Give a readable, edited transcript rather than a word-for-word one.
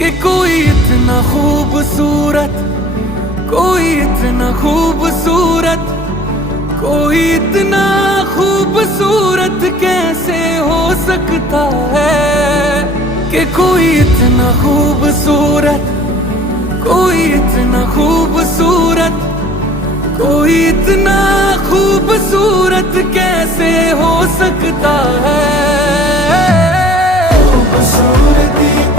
कि कोई इतना खूबसूरत, कोई इतना खूबसूरत, कोई इतना खूबसूरत कैसे हो सकता है। कि कोई इतना खूबसूरत, कोई इतना खूबसूरत, कोई इतना खूबसूरत कैसे हो सकता है। खूबसूरती